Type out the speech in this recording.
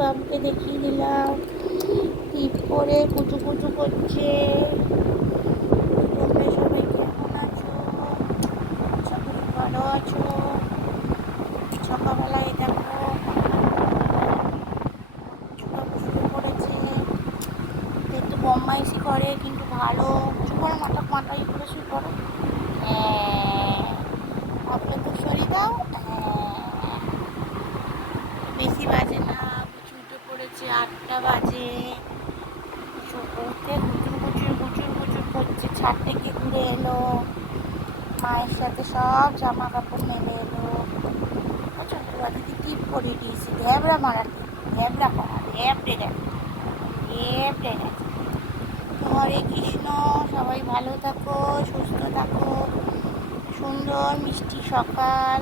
বাবুকে দেখিয়ে দিলাম। টিপ করে কুচু কুচু করছে সবাই কেমন আছো? ভালো আছো? সকালবেলায় দেখো করে, কিন্তু ভালো। উঁচু করে মাথা, মাথায় করে হ্যাঁ। তো শরীর দাও। হ্যাঁ। বেশি বাজে না। কিছু আটটা বাজে। উঠে গুচুর গুচুর গুচুর গুচুর করছে। ছাদ থেকে ঘুরে এলো? মায়ের সাথে সব জামা কাপড় নেমে এলো দিদি টিপ করে দিয়েছি। ঢ্যাবড়া মারা ঢ্যাবড়া করা ঢ্যাবড়ে গেছে। ঢ্যাবড়ে গেছে। হরে কৃষ্ণ। সবাই ভালো থাকো, সুস্থ থাকো। সুন্দর মিষ্টি সকাল।